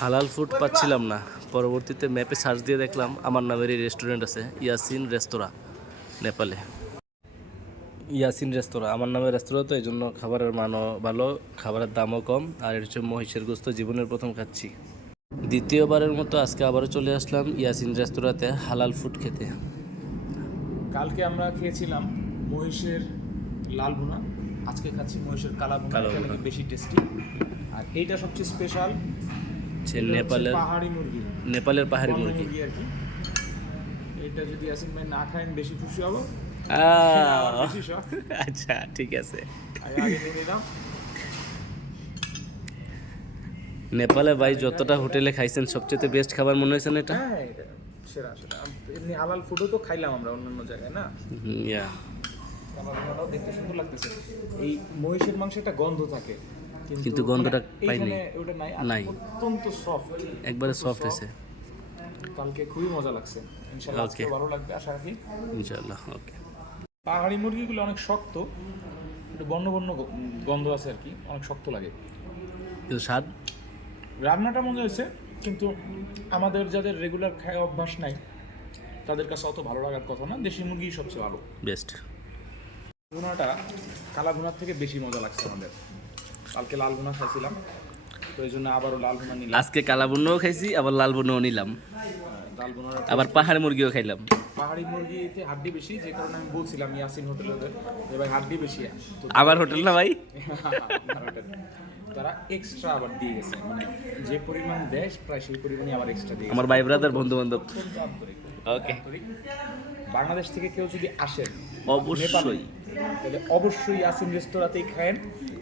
হালাল ফুড পাচ্ছিলাম না, পরবর্তীতে ম্যাপে সার্চ দিয়ে দেখলাম আমার নামেরই রেস্টুরেন্ট আছে, ইয়াসিন রেস্তোরাঁ, নেপালে। ইয়াসিন রেস্তোরাঁ আমার নামের রেস্তোরাঁ, তো এই জন্য খাবারের মানও ভালো, খাবারের দামও কম, আর এর হচ্ছে মহিষের গোস্ত, জীবনের প্রথম খাচ্ছি। দ্বিতীয়বারের মতো আজকে আবারও চলে আসলাম ইয়াসিন রেস্তোরাঁতে হালাল ফুড খেতে। কালকে আমরা খেয়েছিলাম মহিষের লাল ভুনা, আজকে খাচ্ছি মহিষের কালা ভুনা, কালো এটা ভুনা। নাকি বেশি টেস্টি। আর এইটা সবচেয়ে স্পেশাল, নেপালের পাহাড়ি মুরগি, নেপালের পাহাড়ি বন্য মুরগি। আর কি। এটা যদি ইয়াসিন ভাই না খায়েন বেশি খুশি হবো। আমার বেশি শখ। আচ্ছা ঠিক আছে। আগে নিয়ে নিলাম। নেপালে ভাই যতটা হোটেলে খাইছেন সবচেয়ে বেস্ট খাবার মনে হয়েছে না এটা? হ্যাঁ, এটা সেরা সেরা। এমনি হালাল ফুডও তো খাইলাম আমরা অন্যান্য জায়গায় না। ইয়া কালারটাও দেখতে সুন্দর লাগতেছে। এই মহিষের মাংসে একটা গন্ধ থাকে, কিন্তু গন্ধটা পাইনি। এইখানে ওটা নাই। নাই। অত্যন্ত সফট, একবারে সফট হয়েছে। কালকে খুবই মজা লাগছে। ইনশাআল্লাহ আজকে Okay. ভালো লাগবে আশা রাখি। ইনশাআল্লাহ। ওকে। পাহাড়ি মুরগিগুলো অনেক শক্ত, একটু বন্য বন্য গন্ধ আছে আর কি, অনেক শক্ত লাগে। কিন্তু স্বাদ রান্নাটা মনে হয়েছে, কিন্তু আমাদের যাদের রেগুলার খায় অভ্যাস নাই তাদের কাছে অত ভালো লাগার কথা না। দেশি মুরগি সবচেয়ে ভালো। বেস্ট। ভুনাটা কালা ভুনার থেকে বেশি মজা লাগছে আমাদের। কালকে লাল ভুনা খাইছিলাম, তো এই জন্য আবারও লাল ভুনা নিলাম। আজকে কালা বুনোও খাইছি, আবার লাল বুনোও নিলাম, লাল ভুনার আবার পাহাড়ি মুরগিও খাইলাম। পাহাড়ি মুরগিতে হাড্ডি বেশি, যে কারণে আমি বলছিলাম ইয়াসিন হোটেলে ভাই হাড্ডি বেশি। তো আবার হোটেল না ভাই? তারা এক্সট্রা আবার দিয়ে গেছে, মানে যে পরিমাণ দেয় প্রায় সেই পরিমাণই আবার এক্সট্রা দিয়ে আমার ভাই ব্রাদার বন্ধু বান্ধব। ওকে। বাংলাদেশ থেকে কেউ যদি আসেন অবশ্যই। তাহলে অবশ্যই ইয়াসিন রেস্তোরাঁতেই খায়েন,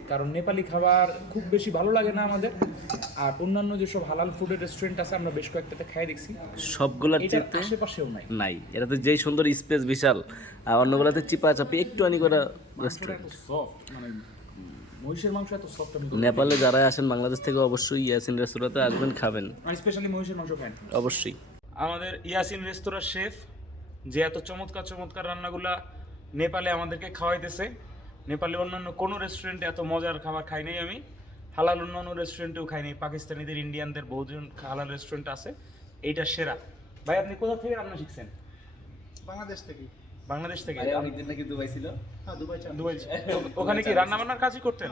কারণ নেপালি খাবার খুব বেশি ভালো লাগে না আমাদের। আর অন্যান্য যেসব হালাল ফুডের রেস্টুরেন্ট আছে আমরা বেশ কয়েকটাতে খাই দেখছি, সবগুলার এটার চেয়ে আশেপাশেও নাই। নাই। এটাতে যেই সুন্দর স্পেস বিশাল, আর অন্যগুলোতে চিপা চাপি একটু আনি করে মাংসটা রেস্টুরেন্ট। এত সফট, মানে মহিষের মাংস এত সফট আমি নেপালে যারা আসেন বাংলাদেশ থেকে অবশ্যই ইয়াসিন রেস্তোরাঁতে আসবেন, খাবেন স্পেশালি মহিষের মাংস খান। অবশ্যই। আমাদের ইয়াসিন রেস্তোরাঁর শেফ যে এত চমৎকার চমৎকার রান্নাগুলা নেপালে আমাদেরকে খাওয়াইতেছে, নেপালে অন্যান্য কোনো রেস্টুরেন্টে এত মজার খাবার খাই নাই আমি। হালাল অন্যান্য রেস্টুরেন্টেও খাই নাই, পাকিস্তানিদের, ইন্ডিয়ানদের বহুজন হালাল রেস্টুরেন্ট আছে, এইটা সেরা। ভাই আপনি কোথা থেকে রান্না শিখছেন? বাংলাদেশ থেকে। বাংলাদেশ থেকে? অনেকদিন নাকি দুবাই ছিল। হ্যাঁ, দুবাই চার দুবাই। ওখানে কি রান্না বান্নার কাজই করতেন?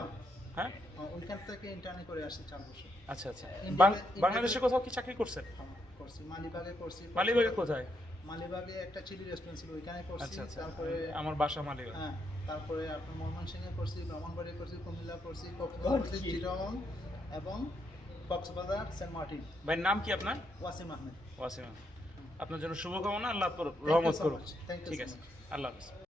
হ্যাঁ, ওইখান থেকে ইন্টার্নি করে আসছি 4 বছর। আচ্ছা আচ্ছা। ইন্ডিয়াতে- বাংলাদেশে কোথাও কি চাকরি করছেন? করছি মালিবাগে করছি। মালিবাগে কোথায়? মালিবাগে একটা চিলি রেস্টুরেন্ট ছিল, ওইখানে করছি। আচ্ছা আচ্ছা। তারপরে আমার বাসা মালিবাগ। হ্যাঁ, তারপরে আপনার ময়মনসিংহে করছি, ব্রাহ্মণবাড়ি করছি, কুমিল্লা করছি, কক্সবাজার করছি, চিটাগং এবং কক্সবাজার, সেন্ট মার্টিন। ভাই নাম কি আপনার? ওয়াসিম আহমেদ। ওয়াসিম। আপনার জন্য শুভকামনা, আল্লাহ রহমত করুন। Thank you ঠিক so আছে, much. আল্লাহ হাফেজ।